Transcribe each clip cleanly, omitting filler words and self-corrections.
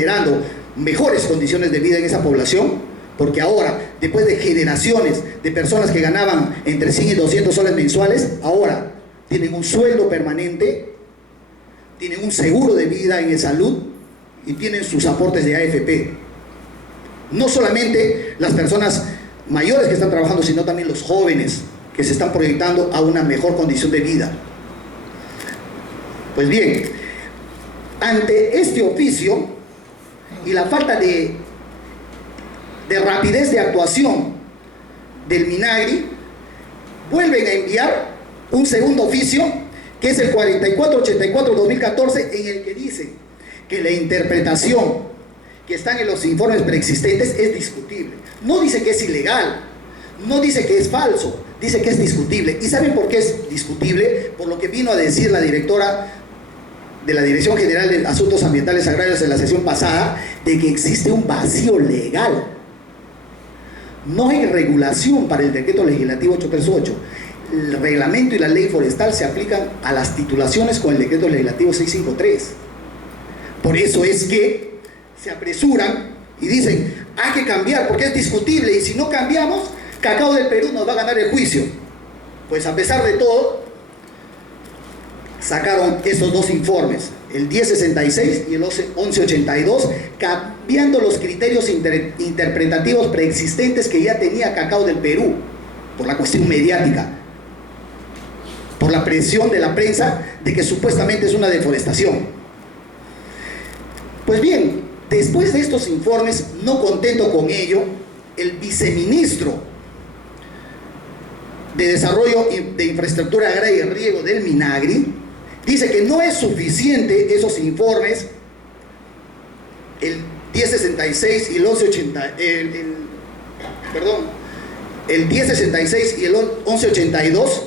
generando mejores condiciones de vida en esa población, porque ahora, después de generaciones de personas que ganaban entre 100 y 200 soles mensuales, ahora tienen un sueldo permanente, tienen un seguro de vida en salud y tienen sus aportes de AFP. No solamente las personas mayores que están trabajando, sino también los jóvenes que se están proyectando a una mejor condición de vida. Pues bien, ante este oficio y la falta de rapidez de actuación del Minagri, vuelven a enviar un segundo oficio, que es el 4484-2014, en el que dice que la interpretación que están en los informes preexistentes es discutible. No dice que es ilegal, no dice que es falso, dice que es discutible. ¿Y saben por qué es discutible? Por lo que vino a decir la directora de la Dirección General de Asuntos Ambientales Agrarios en la sesión pasada, de que existe un vacío legal. No hay regulación para el decreto legislativo 838. El reglamento y la ley forestal se aplican a las titulaciones con el decreto legislativo 653. Por eso es que se apresuran y dicen, hay que cambiar porque es discutible, y si no cambiamos, Cacao del Perú nos va a ganar el juicio. Pues a pesar de todo, sacaron esos dos informes, el 1066 y el 1182, cambiando los criterios interpretativos preexistentes que ya tenía Cacao del Perú, por la cuestión mediática, por la presión de la prensa de que supuestamente es una deforestación. Pues bien, después de estos informes, no contento con ello, el viceministro de Desarrollo de Infraestructura Agraria y Riego del Minagri dice que no es suficiente esos informes, el 1066 y el 1180, el 1066 y el 1182,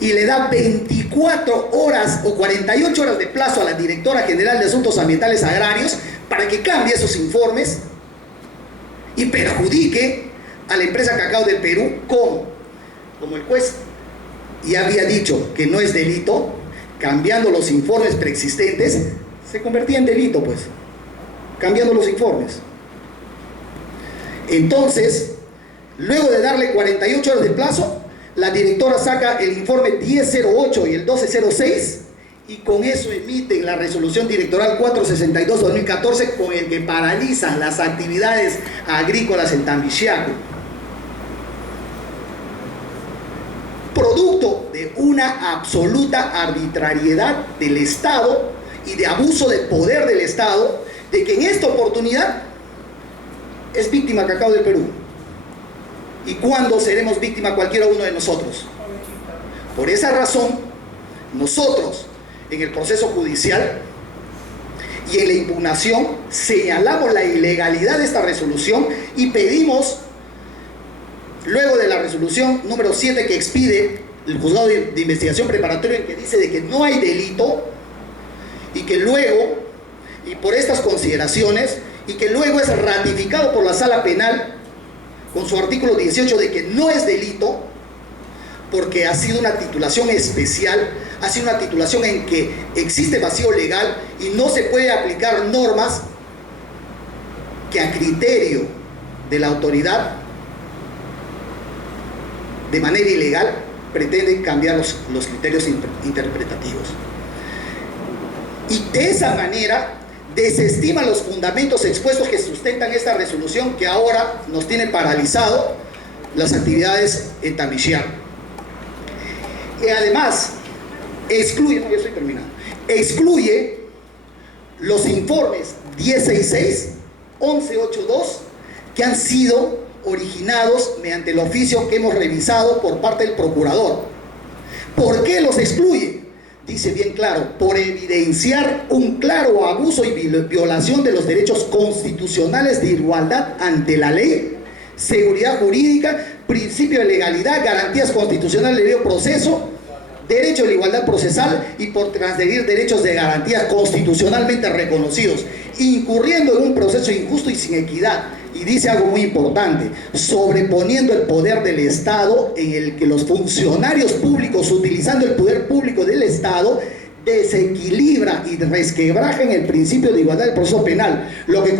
y le da 24 horas o 48 horas de plazo a la Directora General de Asuntos Ambientales Agrarios para que cambie esos informes y perjudique a la empresa Cacao del Perú. Como el juez ya había dicho que no es delito, cambiando los informes preexistentes, se convertía en delito, pues, cambiando los informes. Entonces, luego de darle 48 horas de plazo, la directora saca el informe 1008 y el 1206, y con eso emiten la resolución directoral 462-2014, con el que paralizan las actividades agrícolas en Tambixiaco. Producto de una absoluta arbitrariedad del Estado y de abuso del poder del Estado, de que en esta oportunidad es víctima Cacao del Perú. ¿Y cuándo seremos víctima cualquiera uno de nosotros? Por esa razón, nosotros en el proceso judicial y en la impugnación señalamos la ilegalidad de esta resolución y pedimos, luego de la resolución número 7 que expide el juzgado de investigación preparatoria, en que dice de que no hay delito, y que luego, y por estas consideraciones, y que luego es ratificado por la Sala Penal con su artículo 18 de que no es delito, porque ha sido una titulación especial, ha sido una titulación en que existe vacío legal y no se puede aplicar normas que a criterio de la autoridad, de manera ilegal, pretenden cambiar los criterios interpretativos. Y de esa manera desestima los fundamentos expuestos que sustentan esta resolución, que ahora nos tiene paralizado las actividades en Tambixiaco. Y además excluye los informes 1066, 1182, que han sido originados mediante el oficio que hemos revisado por parte del procurador. ¿Por qué los excluye? Dice bien claro, por evidenciar un claro abuso y violación de los derechos constitucionales de igualdad ante la ley, seguridad jurídica, principio de legalidad, garantías constitucionales de debido proceso, derecho a la igualdad procesal, y por transgredir derechos de garantías constitucionalmente reconocidos, incurriendo en un proceso injusto y sin equidad. Y dice algo muy importante: sobreponiendo el poder del Estado, en el que los funcionarios públicos, utilizando el poder público del Estado, desequilibra y resquebraja en el principio de igualdad del proceso penal, lo que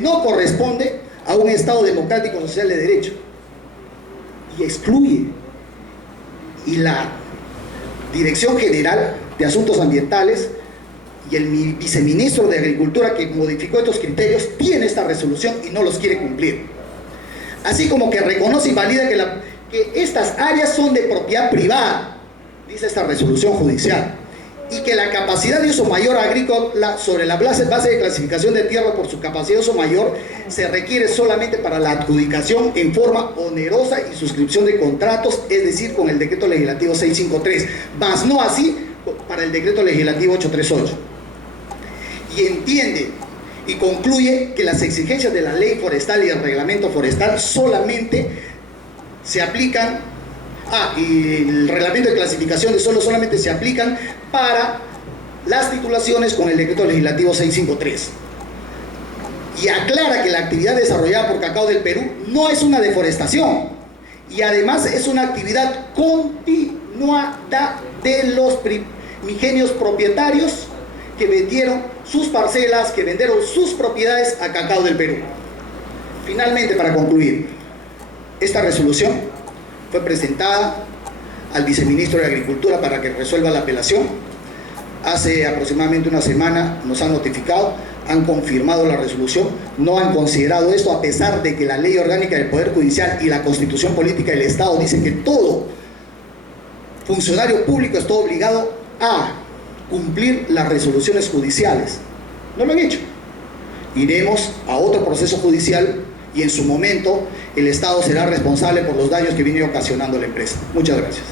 no corresponde a un Estado democrático social de derecho, y excluye. Y la Dirección General de Asuntos Ambientales y el viceministro de Agricultura, que modificó estos criterios, tiene esta resolución y no los quiere cumplir. Así como que reconoce y valida que estas áreas son de propiedad privada, dice esta resolución judicial, y que la capacidad de uso mayor agrícola sobre la base de clasificación de tierra por su capacidad de uso mayor se requiere solamente para la adjudicación en forma onerosa y suscripción de contratos, es decir, con el decreto legislativo 653, mas no así para el decreto legislativo 838. Y entiende y concluye que las exigencias de la ley forestal y el reglamento forestal solamente se aplican, y el reglamento de clasificación de suelo solamente se aplican para las titulaciones con el decreto legislativo 653. Y aclara que la actividad desarrollada por Cacao del Perú no es una deforestación, y además es una actividad continuada de los primigenios propietarios que vendieron sus parcelas, que vendieron sus propiedades a Cacao del Perú. Finalmente, para concluir, esta resolución fue presentada al viceministro de Agricultura para que resuelva la apelación. Hace aproximadamente una semana nos han notificado, han confirmado la resolución, no han considerado esto, a pesar de que la Ley Orgánica del Poder Judicial y la Constitución Política del Estado dicen que todo funcionario público está obligado a cumplir las resoluciones judiciales. No lo han hecho. Iremos a otro proceso judicial y en su momento el Estado será responsable por los daños que viene ocasionando la empresa. Muchas gracias.